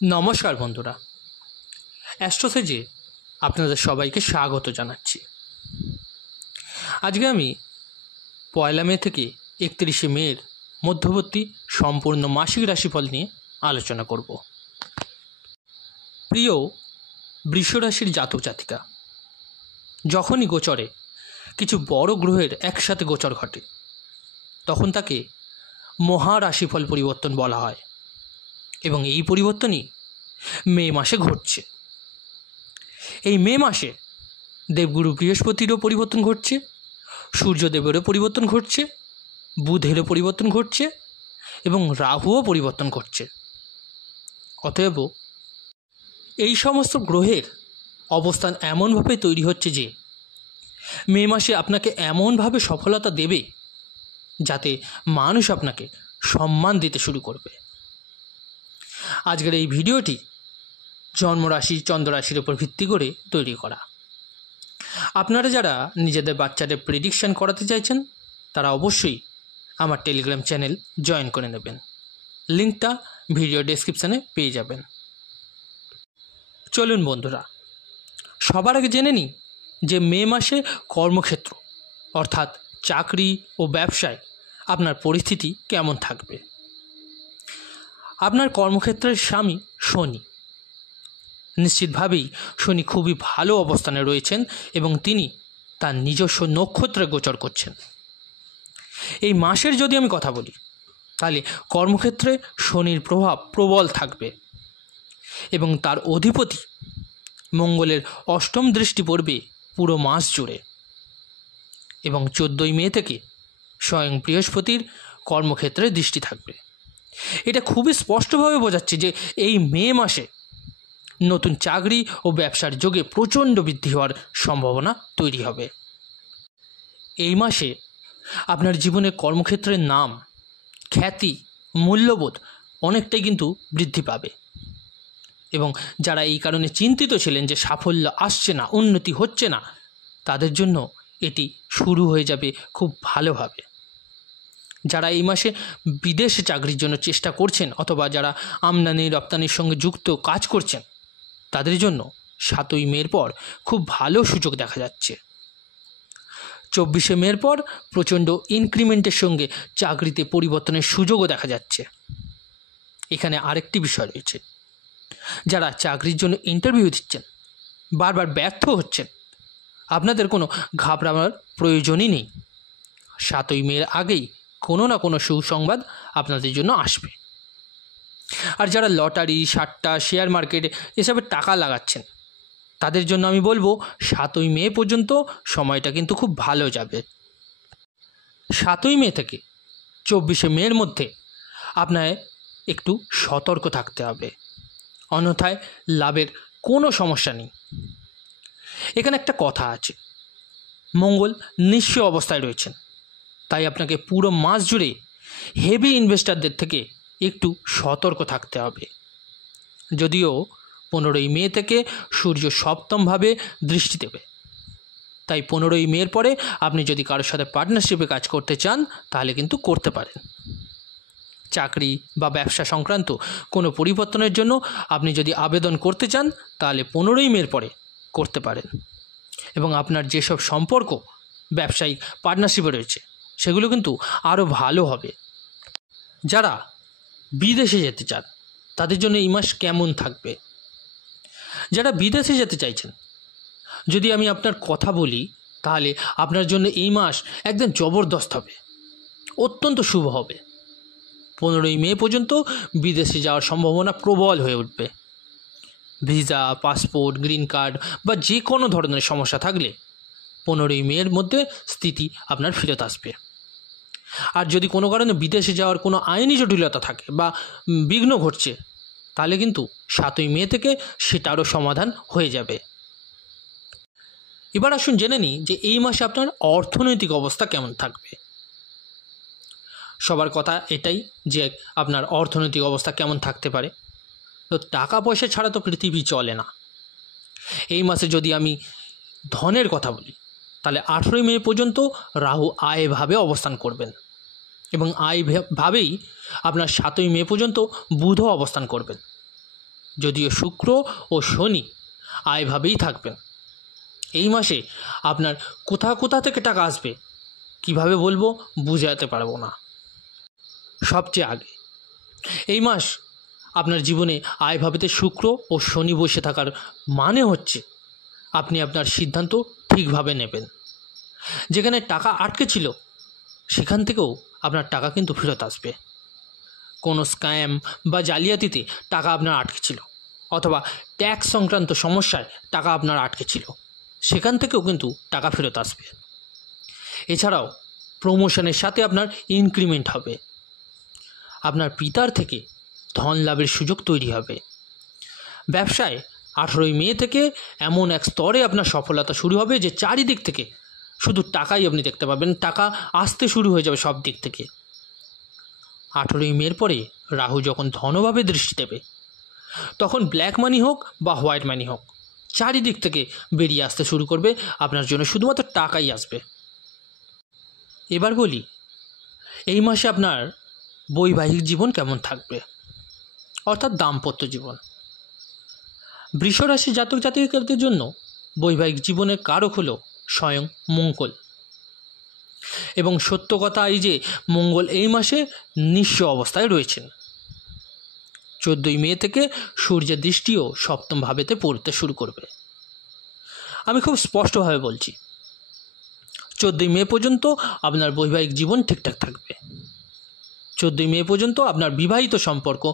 নমস্কার বন্ধুরা, অ্যাস্ট্রোসেজে আপনাদের সবাইকে স্বাগত জানাচ্ছি। আজকে আমি 1 মে থেকে 31 মের মধ্যবর্তী সম্পূর্ণ মাসিক রাশিফল নিয়ে আলোচনা করব। প্রিয় বৃষ রাশির জাতক জাতিকা, যখনই গোচরে কিছু বড় গ্রহের একসাথে গোচর ঘটে তখন তাকে মহা রাশিফল পরিবর্তন বলা হয় এবং এই পরিবর্তনই মে মাসে ঘটছে। এই মে মাসে দেবগুরু বৃহস্পতিরও পরিবর্তন ঘটছে, সূর্যদেবেরও পরিবর্তন ঘটছে, বুধেরও পরিবর্তন ঘটছে এবং রাহুও পরিবর্তন ঘটছে। অতএব এই সমস্ত গ্রহের অবস্থান এমনভাবে তৈরি হচ্ছে যে মে মাসে আপনাকে এমনভাবে সফলতা দেবে যাতে মানুষ আপনাকে সম্মান দিতে শুরু করবে। আজকের এই ভিডিওটি জন্মরাশি চন্দ্ররাশির উপর ভিত্তি করে তৈরি করা। আপনারা যারা নিজেদের বাচ্চাদের প্রেডিকশন করাতে চাইছেন তারা অবশ্যই আমার টেলিগ্রাম চ্যানেল জয়েন করে নেবেন। লিঙ্কটা ভিডিও ডেসক্রিপশানে পেয়ে যাবেন। চলুন বন্ধুরা, সবার আগে জেনে নিই যে মে মাসে কর্মক্ষেত্র অর্থাৎ চাকরি ও ব্যবসায় আপনার পরিস্থিতি কেমন থাকবে। আপনার কর্মক্ষেত্রের স্বামী শনি, নিশ্চিতভাবেই শনি খুবই ভালো অবস্থানে রয়েছেন এবং তিনি তার নিজস্ব নক্ষত্রে গোচর করছেন। এই মাসের যদি আমি কথা বলি তাহলে কর্মক্ষেত্রে শনির প্রভাব প্রবল থাকবে এবং তার অধিপতি মঙ্গলের অষ্টম দৃষ্টি পড়বে পুরো মাস জুড়ে এবং 14 মে থেকে স্বয়ং বৃহস্পতির কর্মক্ষেত্রে দৃষ্টি থাকবে। এটা খুবই স্পষ্টভাবে বোঝাচ্ছে যে এই মে মাসে নতুন চাকরি ও ব্যবসার যোগে প্রচণ্ড বৃদ্ধি হওয়ার সম্ভাবনা তৈরি হবে। এই মাসে আপনার জীবনে কর্মক্ষেত্রের নাম, খ্যাতি, মূল্যবোধ অনেকটাই কিন্তু বৃদ্ধি পাবে এবং যারা এই কারণে চিন্তিত ছিলেন যে সাফল্য আসছে না, উন্নতি হচ্ছে না, তাদের জন্য এটি শুরু হয়ে যাবে খুব ভালোভাবে। যারা এই মাসে বিদেশে চাকরির জন্য চেষ্টা করছেন অথবা যারা আমদানি রপ্তানির সঙ্গে যুক্ত কাজ করছেন তাদের জন্য 7 মের পর খুব ভালো সুযোগ দেখা যাচ্ছে। 24 মের পর প্রচণ্ড ইনক্রিমেন্টের সঙ্গে চাকরিতে পরিবর্তনের সুযোগও দেখা যাচ্ছে। এখানে আরেকটি বিষয় রয়েছে, যারা চাকরির জন্য ইন্টারভিউ দিচ্ছেন বারবার ব্যর্থ হচ্ছেন, আপনাদের কোনো ঘাবড়ানোর প্রয়োজনই নেই। 7 মের আগেই কোনো না কোনো সুসংবাদ আপনাদের জন্য আসবে। আর যারা লটারি, সাট্টা, শেয়ার মার্কেটে এসবে টাকা লাগাচ্ছেন তাদের জন্য আমি বলবো 7 মে পর্যন্ত সময়টা কিন্তু খুব ভালো যাবে। 7 মে থেকে 24 মের মধ্যে আপনার একটু সতর্ক থাকতে হবে, অন্যথায় লাভের কোনো সমস্যা নেই। এখানে একটা কথা আছে, মঙ্গল নিঃস্ব অবস্থায় রয়েছেন, তাই আপনাকে পুরো মাস জুড়ে হেভি ইনভেস্টারদের থেকে একটু সতর্ক থাকতে হবে। যদিও 15 মে থেকে সূর্য সপ্তমভাবে দৃষ্টি দেবে, তাই 15 মের পরে আপনি যদি কারোর সাথে পার্টনারশিপে কাজ করতে চান তাহলে কিন্তু করতে পারেন। চাকরি বা ব্যবসা সংক্রান্ত কোনো পরিবর্তনের জন্য আপনি যদি আবেদন করতে চান তাহলে 15 মের পরে করতে পারেন এবং আপনার যেসব সম্পর্ক ব্যবসায়িক পার্টনারশিপে রয়েছে সেগুলো কিন্তু আরও ভালো হবে। যারা বিদেশে যেতে চান তাদের জন্য এই মাস কেমন থাকবে? যারা বিদেশে যেতে চাইছেন, যদি আমি আপনার কথা বলি তাহলে আপনার জন্য এই মাস একদম জবরদস্ত হবে, অত্যন্ত শুভ হবে। 15 মে পর্যন্ত বিদেশে যাওয়ার সম্ভাবনা প্রবল হয়ে উঠবে। ভিসা, পাসপোর্ট, গ্রিন কার্ড বা যে কোনো ধরনের সমস্যা থাকলে 15 মের মধ্যে স্থিতি আপনার ফেরত আসবে। আর যদি কোনো কারণে বিদেশে যাওয়ার কোনো আইনি জটিলতা থাকে বা বিঘ্ন ঘটছে তাহলে কিন্তু 7 মে থেকে সেটারও সমাধান হয়ে যাবে। এবার আসুন জেনে নিই যে এই মাসে আপনার অর্থনৈতিক অবস্থা কেমন থাকবে। সবার কথা এটাই যে আপনার অর্থনৈতিক অবস্থা কেমন থাকতে পারে। তো টাকা পয়সা ছাড়া তো পৃথিবী চলে না। এই মাসে যদি আমি ধনের কথা বলি তাহলে 18 মে পর্যন্ত রাহু আয়ভাবে অবস্থান করবেন এবং আয়ভাবেই আপনার 7 মে পর্যন্ত বুধও অবস্থান করবেন। যদিও শুক্র ও শনি আয়ভাবেই থাকবেন। এই মাসে আপনার কোথা থেকে টাকা আসবে কিভাবে বলবো, বুঝাতে পারবো না। সবচেয়ে আগে এই মাস আপনার জীবনে আয়ভাবেতে শুক্র ও শনি বসে থাকার মানে হচ্ছে আপনি আপনার সিদ্ধান্ত ঠিকভাবে নেবেন। যেখানে টাকা আটকে ছিল সেখান থেকেও আপনার টাকা কিন্তু ফেরত আসবে। কোনো স্ক্যাম বা জালিয়াতিতে টাকা আপনার আটকে ছিল, অথবা ট্যাক্স সংক্রান্ত সমস্যায় টাকা আপনার আটকে ছিল, সেখান থেকেও কিন্তু টাকা ফেরত আসবে। এছাড়াও প্রমোশনের সাথে আপনার ইনক্রিমেন্ট হবে। আপনার পিতার থেকে ধন লাভের সুযোগ তৈরি হবে। ব্যবসায় 18ই মে থেকে এমন এক স্তরে আপনার সফলতা শুরু হবে যে চারিদিক থেকে শুধু টাকাই আপনি দেখতে পাবেন, টাকা আসতে শুরু হয়ে যাবে সব দিক থেকে। 18ই মের পরে রাহু যখন ধনভাবে দৃষ্টি দেবে, তখন ব্ল্যাক মানি হোক বা হোয়াইট মানি হোক, চারিদিক থেকে বেরিয়ে আসতে শুরু করবে, আপনার জন্য শুধুমাত্র টাকাই আসবে। এবার বলি, এই মাসে আপনার বৈবাহিক জীবন কেমন থাকবে, অর্থাৎ দাম্পত্য জীবন। বৃষ রাশি জাতক জাতিকাদের জন্য বৈবাহিক জীবনের কারক হলো স্বয়ং মঙ্গল। এবং সত্য কথা এই যে মঙ্গল এই মাসে নিঃস্ব অবস্থায় রয়েছেন। 14ই মে থেকে সূর্যের দৃষ্টিও সপ্তম ভাবেতে পড়তে শুরু করবে। আমি খুব স্পষ্টভাবে বলছি, 14ই মে পর্যন্ত আপনার বৈবাহিক জীবন ঠিকঠাক থাকবে। 14ই মে পর্যন্ত আপনার বিবাহিত সম্পর্ক,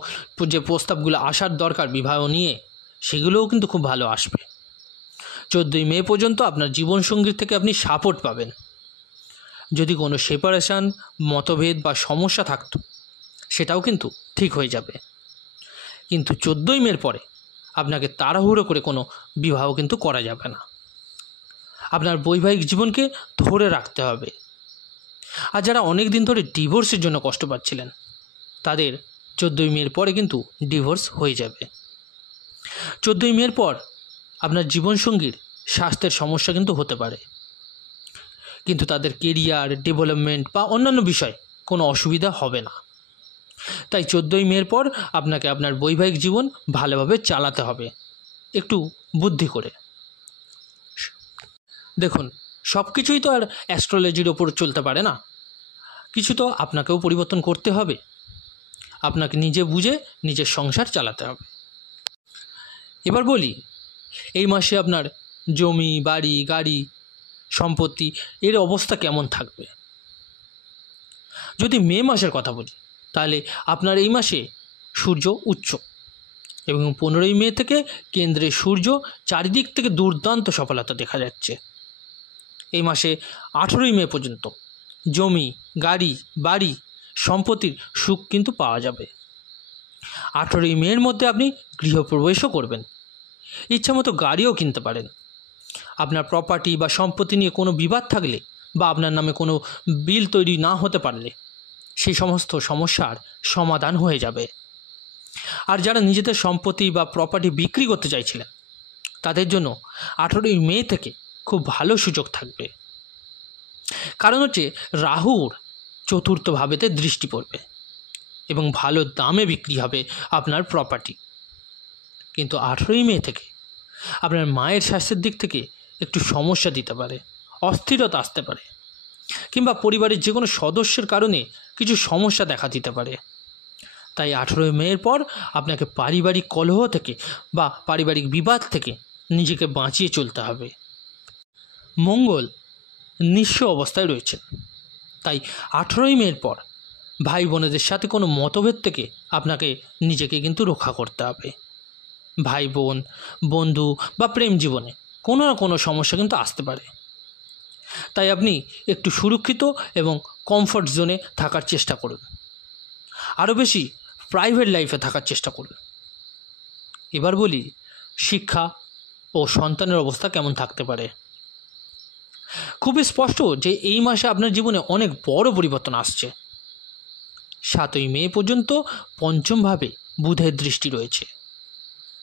যে প্রস্তাবগুলো আসার দরকার বিবাহ নিয়ে, সেগুলোও কিন্তু খুব ভালো আসবে। 14ই মে পর্যন্ত আপনার জীবনসঙ্গীর থেকে আপনি সাপোর্ট পাবেন। যদি কোনো সেপারেশন, মতভেদ বা সমস্যা থাকতো, সেটাও কিন্তু ঠিক হয়ে যাবে। কিন্তু 14ই মের পরে আপনাকে তাড়াহুড়ো করে কোনো বিবাহ কিন্তু করা যাবে না। আপনার বৈবাহিক জীবনকে ধরে রাখতে হবে। আর যারা অনেক দিন ধরে ডিভোর্সের জন্য কষ্ট পাচ্ছিলেন, তাদের 14ই মের পরে কিন্তু ডিভোর্স হয়ে যাবে। 14ই মের পর আপনার জীবনসঙ্গীর স্বাস্থ্যের সমস্যা কিন্তু হতে পারে, কিন্তু তাদের কেরিয়ার ডেভেলপমেন্ট বা অন্যান্য বিষয় কোনো অসুবিধা হবে না। তাই 14ই মের পর আপনাকে আপনার বৈবাহিক জীবন ভালোভাবে চালাতে হবে, একটু বুদ্ধি করে। দেখুন, সব কিছুই তো আর অ্যাস্ট্রোলজির ওপর চলতে পারে না, কিছু তো আপনাকেও পরিবর্তন করতে হবে। আপনাকে নিজে বুঝে নিজের সংসার চালাতে হবে। এবার বলি, এই মাসে আপনার জমি, বাড়ি, গাড়ি, সম্পত্তি এর অবস্থা কেমন থাকবে। যদি মে মাসের কথা বলি, তাহলে আপনার এই মাসে সূর্য উচ্চ এবং 15ই মে থেকে কেন্দ্রে সূর্য, চারিদিক থেকে দুর্দান্ত সফলতা দেখা যাচ্ছে। এই মাসে 18ই মে পর্যন্ত জমি, গাড়ি, বাড়ি, সম্পত্তির সুখ কিন্তু পাওয়া যাবে। 18ই মের মধ্যে আপনি গৃহপ্রবেশও করবেন, ইচ্ছামতো গাড়িও কিনতে পারেন। আপনার প্রপার্টি বা সম্পত্তি নিয়ে কোনো বিবাদ থাকলে বা আপনার নামে কোনো বিল তৈরি না হতে পারলে সেই সমস্ত সমস্যার সমাধান হয়ে যাবে। আর যারা নিজেদের সম্পত্তি বা প্রপার্টি বিক্রি করতে চাইছিলেন, তাদের জন্য 18ই মে থেকে খুব ভালো সুযোগ থাকবে। কারণ হচ্ছে রাহুর 4র্থ ভাবেতে দৃষ্টি পড়বে এবং ভালো দামে বিক্রি হবে আপনার প্রপার্টি। কিন্তু 18ই মে থেকে আপনার মায়ের স্বাস্থ্যের দিক থেকে একটু সমস্যা দিতে পারে, অস্থিরতা আসতে পারে, কিংবা পরিবারের যে কোনো সদস্যের কারণে কিছু সমস্যা দেখা দিতে পারে। তাই 18ই মের পর আপনাকে পারিবারিক কলহ থেকে বা পারিবারিক বিবাদ থেকে নিজেকে বাঁচিয়ে চলতে হবে। মঙ্গল নিঃস্ব অবস্থায় রয়েছে, তাই 18ই মের পর ভাই বোনেদের সাথে কোনো মতভেদ থেকে আপনাকে নিজেকে কিন্তু রক্ষা করতে হবে। ভাই বোন, বন্ধু বা প্রেম জীবনে কোনো না কোনো সমস্যা কিন্তু আসতে পারে। তাই আপনি একটু সুরক্ষিত এবং কমফর্ট জোনে থাকার চেষ্টা করুন, আরও বেশি প্রাইভেট লাইফে থাকার চেষ্টা করুন। এবার বলি, শিক্ষা ও সন্তানের অবস্থা কেমন থাকতে পারে। খুবই স্পষ্ট যে এই মাসে আপনার জীবনে অনেক বড় পরিবর্তন আসছে। 7ই মে পর্যন্ত পঞ্চমভাবে বুধের দৃষ্টি রয়েছে।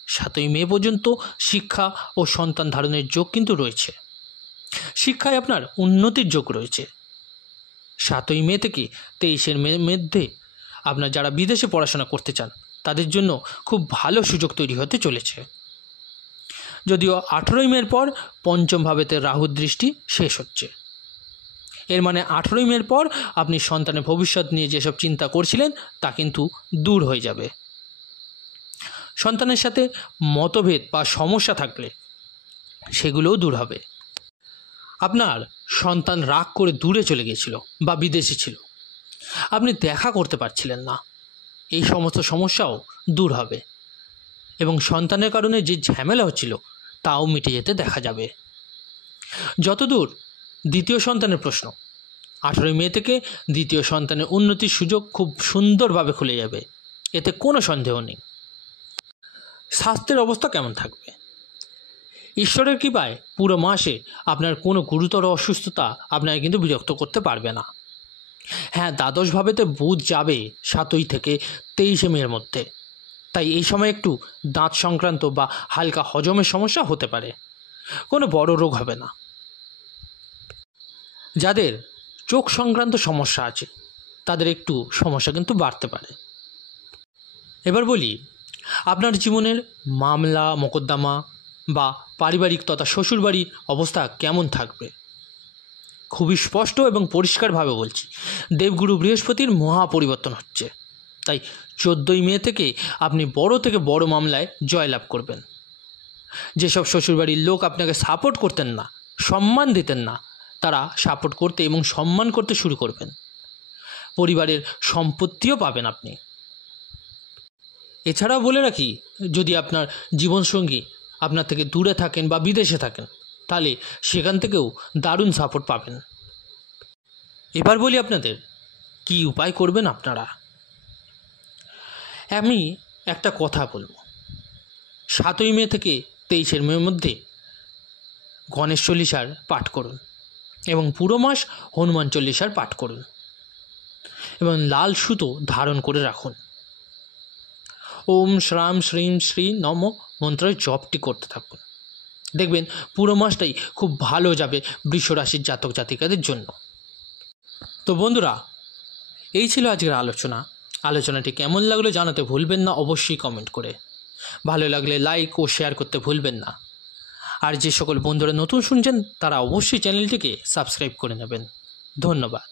7ই মে পর্যন্ত শিক্ষা ও সন্তান ধারণের যোগ কিন্তু রয়েছে। শিক্ষায় আপনার উন্নতির যোগ রয়েছে। 7ই মে থেকে 23 মে মধ্যে আপনার যারা বিদেশে পড়াশোনা করতে চান, তাদের জন্য খুব ভালো সুযোগ তৈরি হতে চলেছে। যদিও 18ই মের পর পঞ্চম ভাবেতে রাহুর দৃষ্টি শেষ হচ্ছে। এর মানে 18ই মের পর আপনি সন্তানের ভবিষ্যৎ নিয়ে যেসব চিন্তা করছিলেন তা কিন্তু দূর হয়ে যাবে। সন্তানের সাথে মতভেদ বা সমস্যা থাকলে সেগুলোও দূর হবে। আপনার সন্তান রাগ করে দূরে চলে গিয়েছিল বা বিদেশে ছিল, আপনি দেখা করতে পারছিলেন না, এই সমস্ত সমস্যাও দূর হবে এবং সন্তানের কারণে যে ঝামেলা হচ্ছিল তাও মিটে যেতে দেখা যাবে। যতদূর দ্বিতীয় সন্তানের প্রশ্ন, 18ই মে থেকে দ্বিতীয় সন্তানের উন্নতির সুযোগ খুব সুন্দরভাবে খুলে যাবে, এতে কোনো সন্দেহ নেই। স্বাস্থ্যের অবস্থা কেমন থাকবে? ঈশ্বরের কৃপায় পুরো মাসে আপনার কোনো গুরুতর অসুস্থতা আপনাকে কিন্তু বিরক্ত করতে পারবে না। হ্যাঁ, দ্বাদশ ভাবেতে বুধ যাবে 7ই থেকে 23শে মের মধ্যে, তাই এই সময় একটু দাঁত সংক্রান্ত বা হালকা হজমের সমস্যা হতে পারে, কোনো বড় রোগ হবে না। যাদের চোখ সংক্রান্ত সমস্যা আছে তাদের একটু সমস্যা কিন্তু বাড়তে পারে। এবার বলি আপনার জীবনের মামলা মোকদ্দমা বা পারিবারিক তথা শ্বশুরবাড়ির অবস্থা কেমন থাকবে। খুবই স্পষ্ট এবং পরিষ্কারভাবে বলছি, দেবগুরু বৃহস্পতির মহা পরিবর্তন হচ্ছে, তাই 14ই মে থেকে আপনি বড় থেকে বড় মামলায় জয়লাভ করবেন। যেসব শ্বশুরবাড়ির লোক আপনাকে সাপোর্ট করতেন না, সম্মান দিতেন না, তারা সাপোর্ট করতে এবং সম্মান করতে শুরু করবেন। পরিবারের সম্পত্তিও পাবেন আপনি। এছাড়াও বলে রাখি, যদি আপনার জীবনসঙ্গী আপনার থেকে দূরে থাকেন বা বিদেশে থাকেন তাহলে সেখান থেকেও দারুণ সাপোর্ট পাবেন। এবার বলি আপনাদের কি উপায় করবেন আপনারা। আমি একটা কথা বলব, 7ই মে থেকে 23শে মের মধ্যে গণেশ চল্লিশার পাঠ করুন এবং পুরো মাস হনুমান চল্লিশার পাঠ করুন এবং লাল সুতো ধারণ করে রাখুন। ওম শ্রাম শ্রীম শ্রী নম মন্ত্রের জপটি করতে থাকুন, দেখবেন পুরো মাসটাই খুব ভালো যাবে বৃষ রাশির জাতক জাতিকাদের জন্য। তো বন্ধুরা, এই ছিল আজকের আলোচনাটি কেমন লাগলো জানাতে ভুলবেন না অবশ্যই কমেন্ট করে। ভালো লাগলে লাইক ও শেয়ার করতে ভুলবেন না। আর যে সকল বন্ধুরা নতুন শুনছেন তারা অবশ্যই চ্যানেলটিকে সাবস্ক্রাইব করে নেবেন। ধন্যবাদ।